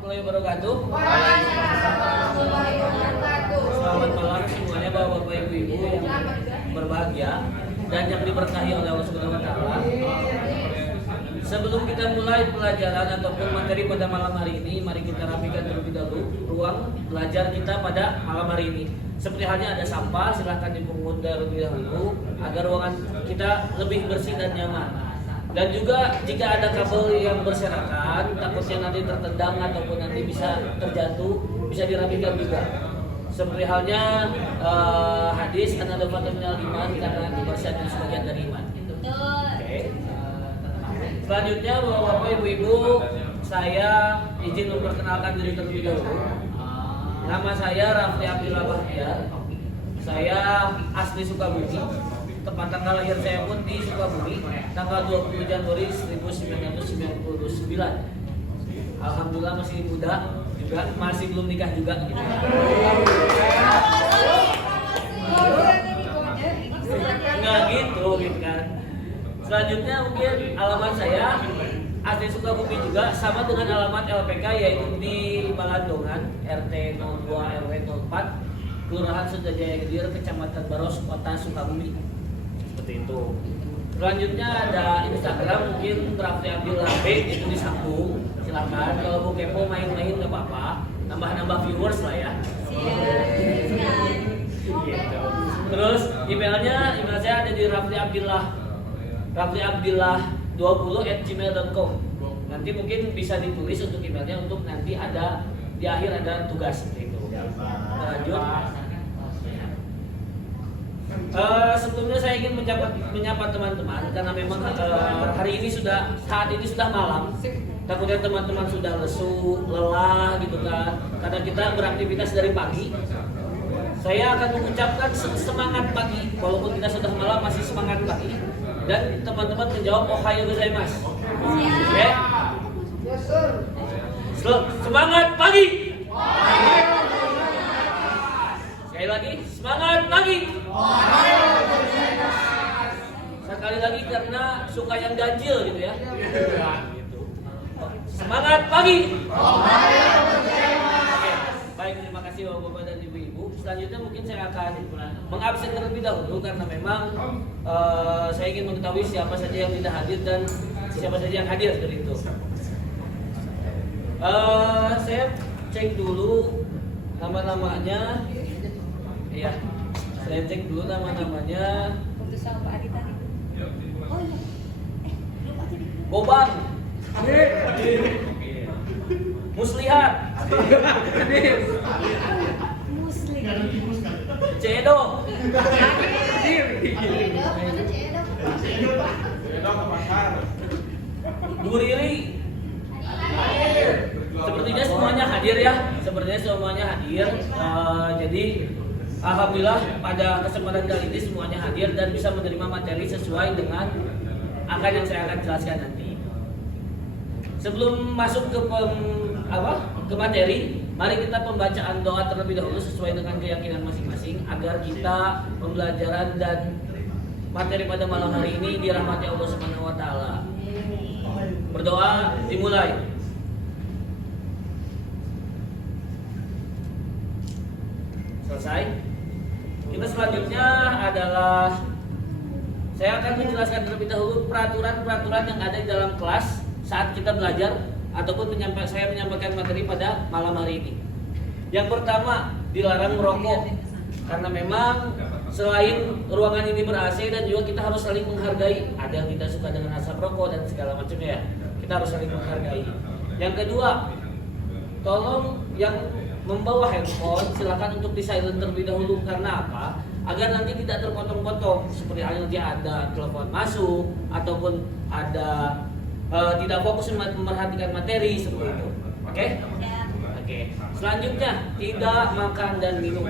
warahmatullahi wabarakatuh. Waalaikumsalam warahmatullahi wabarakatuh. Selamat malam semuanya Bapak Ibu yang berbahagia dan yang diberkahi oleh Allah Subhanahu wa taala. Sebelum kita mulai pelajaran ataupun materi pada malam hari ini, mari kita rapikan terlebih dahulu ruang belajar kita pada malam hari ini. Seperti halnya ada sampah, silahkan dipungut terlebih dahulu agar ruangan kita lebih bersih dan nyaman. Dan juga jika ada kabel yang berserakan, takutnya nanti tertendang ataupun nanti bisa terjatuh, bisa dirapikan juga. Seperti halnya hadis karena dapat minal iman karena kebersihan itu sebagian dari iman. Oke. Selanjutnya Bapak Ibu, saya izin memperkenalkan diri terlebih dahulu. Nama saya Rafli Abdillah Bahtiar. Saya asli Sukabumi. Tempat tanggal lahir saya pun di Sukabumi, tanggal 20 Januari 1999. Alhamdulillah masih muda juga, masih belum nikah juga gitu. Enggak gitu kan. Selanjutnya mungkin alamat saya asli Sukabumi juga, sama dengan alamat LPK yaitu di Balandongan, RT 02 RW 04, Kelurahan Sudajaya Gedir, Kecamatan Baros, Kota Sukabumi. Seperti itu. Selanjutnya ada Instagram mungkin Rafli Abdillah B, itu disambung. Silakan kalau mau kepo main-main nggak apa-apa, nambah-nambah viewers lah ya. Gitu. Terus email saya ada di rafliabdillah20@gmail.com. Nanti mungkin bisa ditulis untuk emailnya, untuk nanti ada di akhir ada tugas seperti itu. Lanjut. Sebelumnya saya ingin menyapa teman-teman karena memang hari ini saat ini sudah malam. Takutnya teman-teman sudah lesu, lelah gitu kan. Karena kita beraktivitas dari pagi. Saya akan mengucapkan semangat pagi, walaupun kita sudah malam masih semangat pagi. Dan teman-teman menjawab ohayo gozaimasu. Oke? Semangat pagi. Sekali lagi, semangat pagi. Sekali lagi karena suka yang ganjil gitu ya. Semangat pagi. Baik, terima kasih Bapak-bapak dan Ibu-ibu. Selanjutnya mungkin saya akan mengabsen terlebih dahulu karena memang saya ingin mengetahui siapa saja yang tidak hadir dan siapa saja yang hadir dari itu. Saya cek dulu nama-namanya. Iya, saya cek dulu nama-namanya. Gobang, Muslihat, Cedo, Duriri. Sepertinya semuanya hadir ya. Jadi alhamdulillah pada kesempatan kali ini semuanya hadir dan bisa menerima materi sesuai dengan yang saya akan jelaskan nanti. Sebelum masuk ke materi, mari kita pembacaan doa terlebih dahulu sesuai dengan keyakinan masing-masing agar kita pembelajaran dan materi pada malam hari ini dirahmati Allah Subhanahu wa taala. Berdoa dimulai. Selesai. Kita selanjutnya adalah saya akan menjelaskan terlebih dahulu peraturan-peraturan yang ada di dalam kelas saat kita belajar ataupun saya menyampaikan materi pada malam hari ini. Yang pertama, dilarang merokok karena memang selain ruangan ini ber-AC dan juga kita harus saling menghargai. Ada yang tidak suka dengan asap rokok dan segala macamnya ya. Kita harus saling menghargai. Yang kedua, tolong yang membawa handphone silakan untuk di silent terlebih dahulu. Karena apa? Agar nanti tidak terpotong-potong seperti halnya nanti ada telepon masuk ataupun ada tidak fokus memperhatikan materi seperti itu. Oke? Oke. Selanjutnya tidak makan dan minum.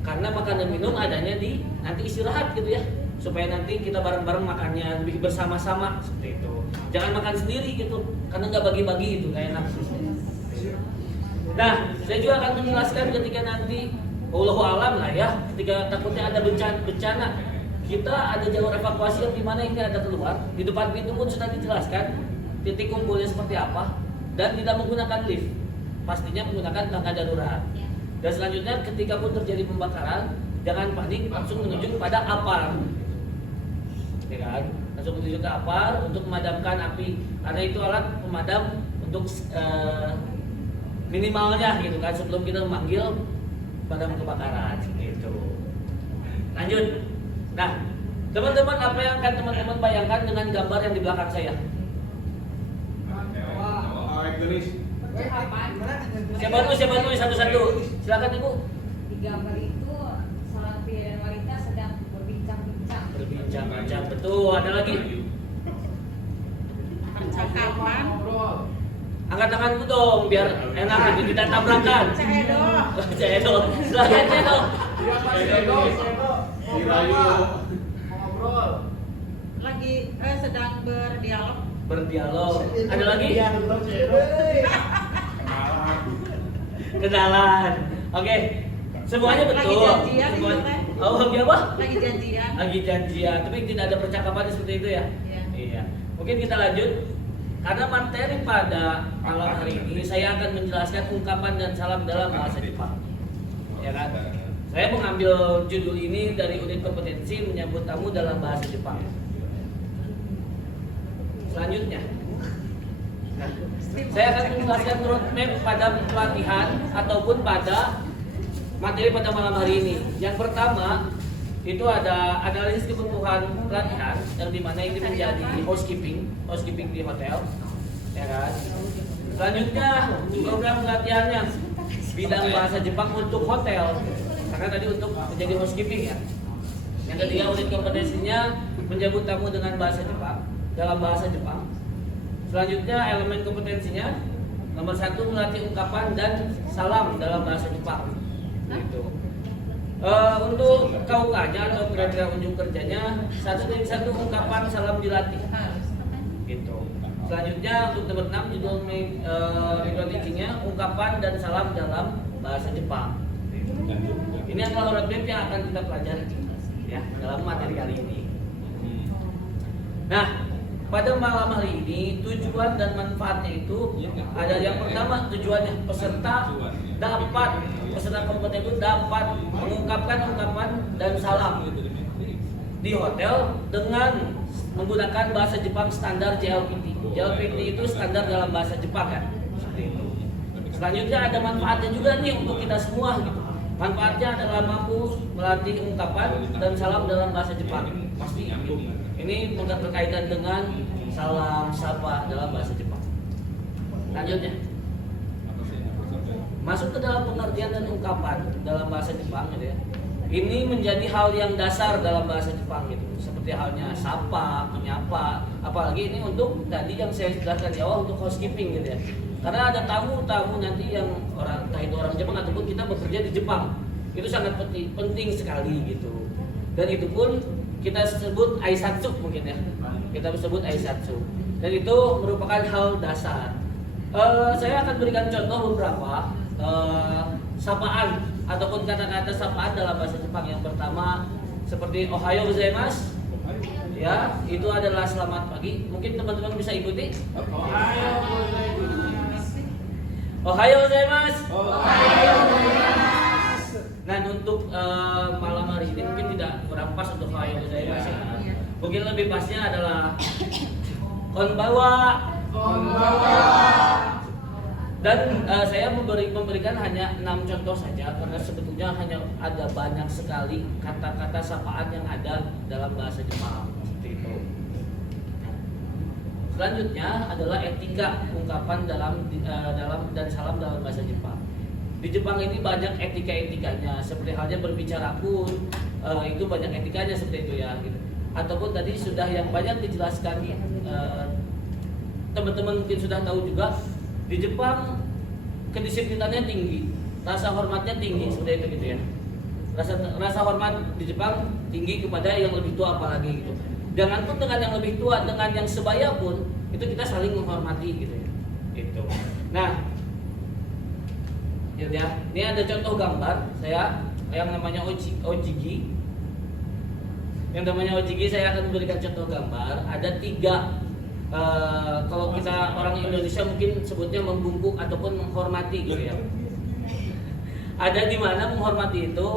Karena makan dan minum adanya di nanti istirahat gitu ya. Supaya nanti kita bareng-bareng makannya lebih bersama-sama seperti itu. Jangan makan sendiri gitu. Karena nggak bagi-bagi itu kayak enak. Nah, saya juga akan menjelaskan ketika nanti wallahu alam lah ya, ketika takutnya ada bencana, kita ada jalur evakuasi yang dimana ini ada keluar. Di depan pintu pun sudah dijelaskan titik kumpulnya seperti apa dan tidak menggunakan lift. pastinya menggunakan tangga darurat. Dan selanjutnya ketika pun terjadi pembakaran, jangan panik, langsung menuju pada apar. Ya kan? Langsung menuju ke apar untuk memadamkan api. Karena itu alat pemadam untuk minimalnya gitu kan sebelum kita memanggil pemadam kebakaran gitu. Lanjut. Nah, teman-teman apa yang akan teman-teman bayangkan dengan gambar yang di belakang saya? Siapa dulu satu-satu. Silakan Ibu. Di gambar itu seorang pria dan wanita sedang berbincang-bincang. Berbincang-bincang, betul. Ada lagi? Percakapan. Angkat tanganku dong biar enak gitu tidak tabrakan. Cedo. Silakan Cedo. Lagi sedang berdialog. Berdialog. Ada lagi? Kenalan. Oke. Semuanya betul. Lagi janjian itu, Teh. Oh, lagi apa? Lagi janjian. Lagi janjian, tapi tidak ada percakapan seperti itu ya? Iya. Iya. Mungkin kita lanjut. Karena materi pada malam hari ini saya akan menjelaskan ungkapan dan salam dalam bahasa Jepang. Ya kan? Saya mengambil judul ini dari unit kompetensi menyambut tamu dalam bahasa Jepang. Selanjutnya, nah, saya akan menjelaskan roadmap pada pelatihan ataupun pada materi pada malam hari ini. Yang pertama itu ada analisis kebutuhan pelatihan yang dimana ini menjadi housekeeping di hotel, ya kan. Selanjutnya program pelatihannya bidang bahasa Jepang untuk hotel, karena tadi untuk menjadi housekeeping ya. Yang ketiga unit kompetensinya menjemput tamu dengan bahasa Jepang dalam bahasa Jepang. Selanjutnya elemen kompetensinya nomor 1 melatih ungkapan dan salam dalam bahasa Jepang. Gitu. Untuk KUK-nya atau kira-kira ujung kerjanya satu ungkapan salam dilatih. Gitu. Selanjutnya untuk nomor 6 judul metodologinya ungkapan dan salam dalam bahasa Jepang. Ini adalah roadmap yang akan kita pelajari ya dalam materi kali ini. Nah, pada malam hari ini tujuan dan manfaatnya itu ada yang pertama tujuannya peserta kompeten itu dapat mengungkapkan ungkapan dan salam di hotel dengan menggunakan bahasa Jepang standar JLPT. JLPT itu standar dalam bahasa Jepang kan. Seperti itu. Selanjutnya ada manfaatnya juga nih untuk kita semua gitu. Manfaatnya adalah mampu melatih ungkapan dan salam dalam bahasa Jepang. Pasti ini berkaitan dengan salam sapa dalam bahasa Jepang. Lanjutnya, masuk ke dalam pengertian dan ungkapan dalam bahasa Jepang gitu ya. Ini menjadi hal yang dasar dalam bahasa Jepang gitu. Seperti halnya sapa, menyapa, apalagi ini untuk tadi yang saya jelaskan di awal untuk housekeeping gitu ya. Karena ada tamu-tamu nanti yang entah itu orang Jepang ataupun kita bekerja di Jepang. Itu sangat penting sekali gitu. Dan itu pun kita sebut aisatsu mungkin ya. Kita sebut aisatsu. Dan itu merupakan hal dasar. Saya akan berikan contoh beberapa sapaan ataupun kata-kata sapaan dalam bahasa Jepang. Yang pertama seperti ohayo gozaimasu. Ya, itu adalah selamat pagi. Mungkin teman-teman bisa ikuti. Ohayo gozaimasu. Nah, untuk malam hari ini mungkin tidak kurang pas untuk ohayo gozaimasu ya. Mungkin lebih pasnya adalah konbanwa. Dan saya memberikan hanya 6 contoh saja karena sebetulnya hanya ada banyak sekali kata-kata sapaan yang ada dalam bahasa Jepang seperti itu. Selanjutnya adalah etika ungkapan dalam dan salam dalam bahasa Jepang. Di Jepang ini banyak etika-etikanya, seperti halnya berbicara pun itu banyak etikanya seperti itu ya. Gitu. Ataupun tadi sudah yang banyak dijelaskan teman-teman mungkin sudah tahu juga. Di Jepang kedisiplinannya tinggi, rasa hormatnya tinggi, seperti itu gitu ya. Rasa hormat di Jepang tinggi kepada yang lebih tua apalagi gitu. Jangan pun dengan yang lebih tua, dengan yang sebaya pun itu kita saling menghormati gitu ya. Itu. Nah, ya, ini ada contoh gambar saya yang namanya ojigi. Yang namanya ojigi saya akan memberikan contoh gambar. Ada 3 kalau kita orang Indonesia mungkin sebutnya membungkuk ataupun menghormati gitu ya. Ada di mana menghormati itu?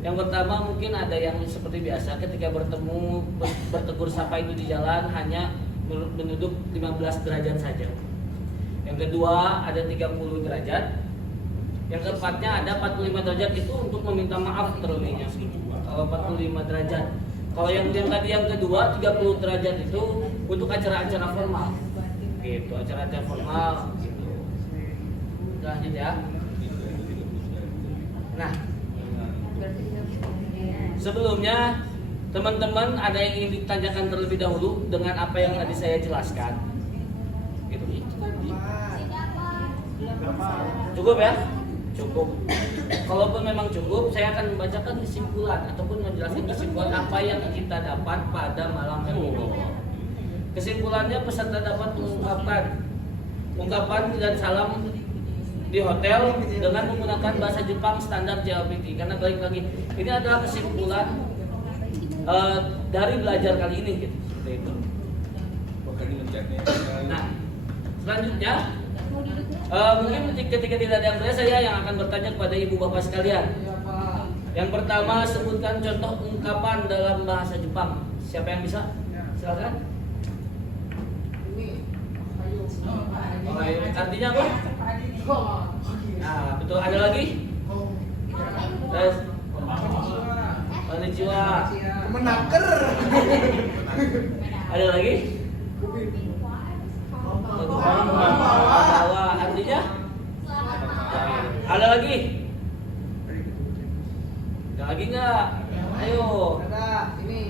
Yang pertama mungkin ada yang seperti biasa ketika bertemu bertegur sapa itu di jalan hanya menunduk 15 derajat saja. Yang kedua ada 30 derajat. Yang keempatnya ada 45 derajat itu untuk meminta maaf terlebihnya. Kalau 45 derajat. Kalau yang tadi yang kedua 30 derajat itu untuk acara-acara formal. Gitu, acara-acara formal gitu. Lanjut ya. Nah, sebelumnya teman-teman ada yang ingin ditanyakan terlebih dahulu dengan apa yang tadi saya jelaskan? Gitu. Cukup ya? Cukup. Kalaupun memang cukup, saya akan membacakan kesimpulan ataupun menjelaskan kesimpulan apa yang kita dapat pada malam hari ini. Kesimpulannya peserta dapat mengungkapkan ungkapan dan salam di hotel dengan menggunakan bahasa Jepang standar JLPT. Karena balik lagi, ini adalah kesimpulan dari belajar kali ini gitu. Seperti itu. Nah, selanjutnya mungkin ketika tidak ada yang bertanya, saya yang akan bertanya kepada ibu bapak sekalian. Yang pertama, sebutkan contoh ungkapan dalam bahasa Jepang. Siapa yang bisa? Silakan. Artinya apa? Nah, betul. Ada lagi? Tes. Konnichiwa. Menaker. Ada lagi? Bawa. Artinya? Ada lagi? Ada lagi nggak? Ayo. Ada ini.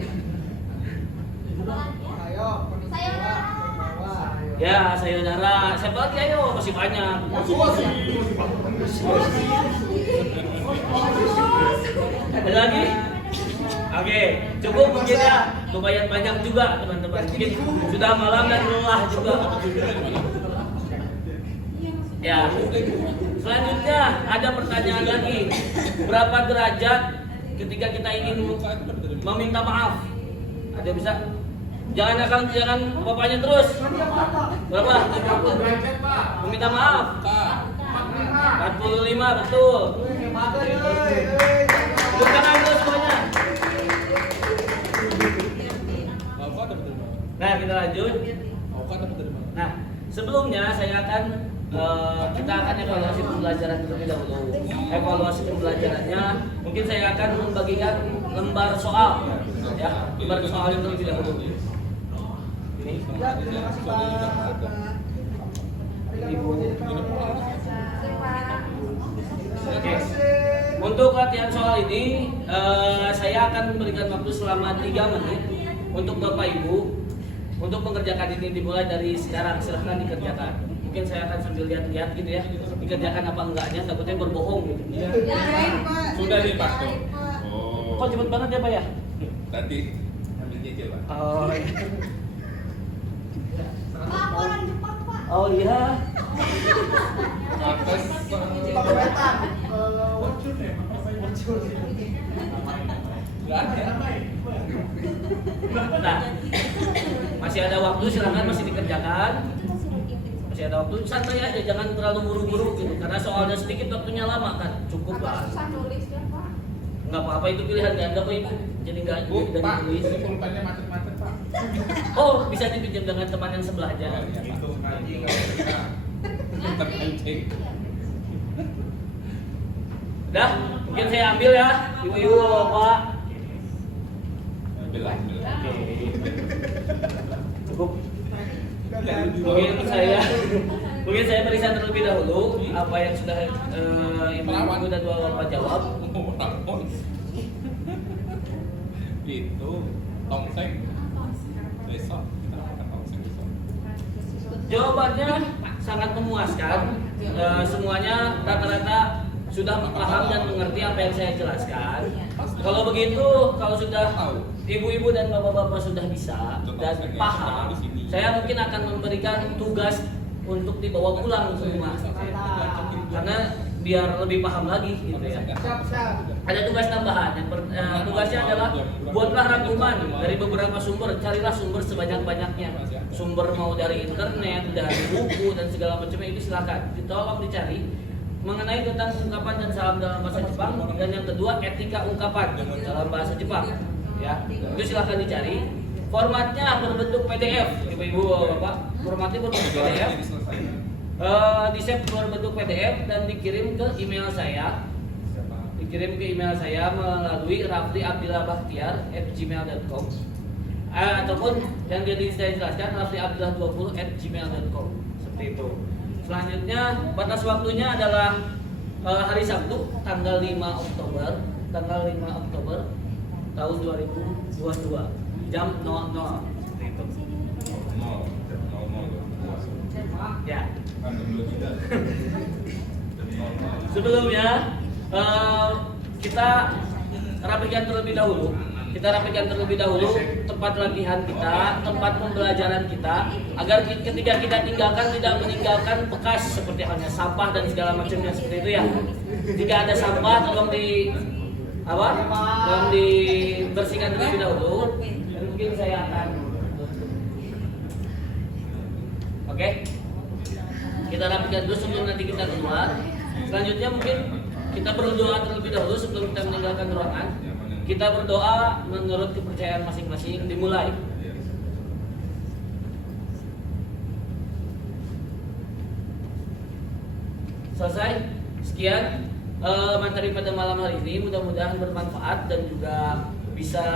Ayo, konnichiwa. Ya, sayonara. Siapa lagi? Ayo, masih banyak. Ada lagi? Oke, cukup mungkin ya. Lumayan banyak juga teman-teman. Mungkin sudah malam dan lelah juga. Ya. Selanjutnya ada pertanyaan lagi. Berapa derajat ketika kita ingin meminta maaf? Ada bisa? Jangan bapaknya terus. Berapa? Meminta maaf. 45 betul. Tepuk tangan dulu semuanya. Nah, kita lanjut. Nah, sebelumnya saya akan kita akan evaluasi pembelajaran terlebih dahulu. Evaluasi pembelajarannya mungkin saya akan membagikan lembar soal, ya, lembar soal yang terlebih dahulu. Ini. Oke. Untuk latihan soal ini, saya akan memberikan waktu selama 3 menit untuk Bapak Ibu untuk mengerjakan ini. Dimulai dari sekarang, silahkan dikerjakan. Mungkin saya akan sambil lihat-lihat gitu ya, dikerjakan apa enggaknya, takutnya berbohong gitu. Sudah nih Pak. Kok cepet banget ya Pak ya? Tadi ambil nyicil Pak. Oh iya. Oh iya. Atas Pengwetan. nggak ada. Nah, masih ada waktu, silakan masih dikerjakan. Masih ada waktu, santai aja, jangan terlalu buru-buru gitu. Karena soalnya sedikit, waktunya lama kan, cukup lah. Nggak apa-apa, itu pilihan Anda Pak Ibu. Jadi nggak Bu, dari Pak, tulis. ini pulpennya macet-macet Pak. Oh, bisa dipinjam dengan teman yang sebelah aja. Oh, iya, Pak. Ngaji nggak bisa. Terpancing. Udah, mungkin saya ambil ya, ibu-ibu, bapak. Ambil. Cukup. Mungkin saya periksa terlebih dahulu apa yang sudah ibu-ibu dan bapak jawab. Itu tongseng. Besok kita makan tongseng besok. Jawabannya sangat memuaskan. Semuanya rata-rata sudah paham dan mengerti apa yang saya jelaskan. Kalau begitu, kalau sudah ibu-ibu dan bapak-bapak sudah bisa dan paham, saya mungkin akan memberikan tugas untuk dibawa pulang ke rumah. Karena biar lebih paham lagi gitu ya. Siap. Ada tugas tambahan. Tugasnya adalah buatlah rangkuman dari beberapa sumber. Carilah sumber sebanyak-banyaknya. Sumber mau dari internet, dari buku dan segala macamnya itu silakan. Tolong dicari mengenai tentang ungkapan dan salam dalam bahasa Jepang, dan yang kedua etika ungkapan dalam bahasa Jepang. Ya, itu silakan dicari. Formatnya berbentuk PDF, ibu-ibu, bapak. Formatnya berbentuk PDF. Di save berbentuk PDF dan dikirim ke email saya. Dikirim ke email saya melalui rafliabdillahbahtiar@gmail.com ataupun yang jadi saya jelaskan rafliabdillah20@gmail.com seperti itu. Selanjutnya batas waktunya adalah hari Sabtu tanggal 5 Oktober tahun 2022 jam 00 seperti itu. Ya. Sebelumnya kita rapikan terlebih dahulu tempat latihan kita, tempat pembelajaran kita, agar ketika kita tinggalkan tidak meninggalkan bekas seperti halnya sampah dan segala macamnya seperti itu ya. Jika ada sampah tolong dibersihkan terlebih dahulu. Dan mungkin saya akan oke. Kita rapikan dulu sebelum nanti kita keluar. Selanjutnya mungkin kita berdoa terlebih dahulu sebelum kita meninggalkan ruangan. Kita berdoa menurut kepercayaan masing-masing. Dimulai. Selesai. Sekian materi pada malam hari ini. Mudah-mudahan bermanfaat dan juga bisa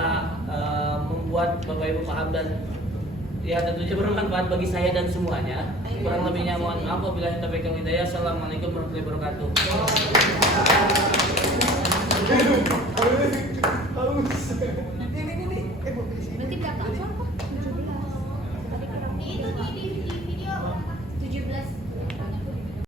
membuat Bapak Ibu paham dan ya tentunya bermanfaat bagi saya dan semuanya. Kurang lebihnya mohon maaf. Wabillahi taufiq wal hidayah. Assalamualaikum warahmatullahi wabarakatuh. Berarti kata apa? Itu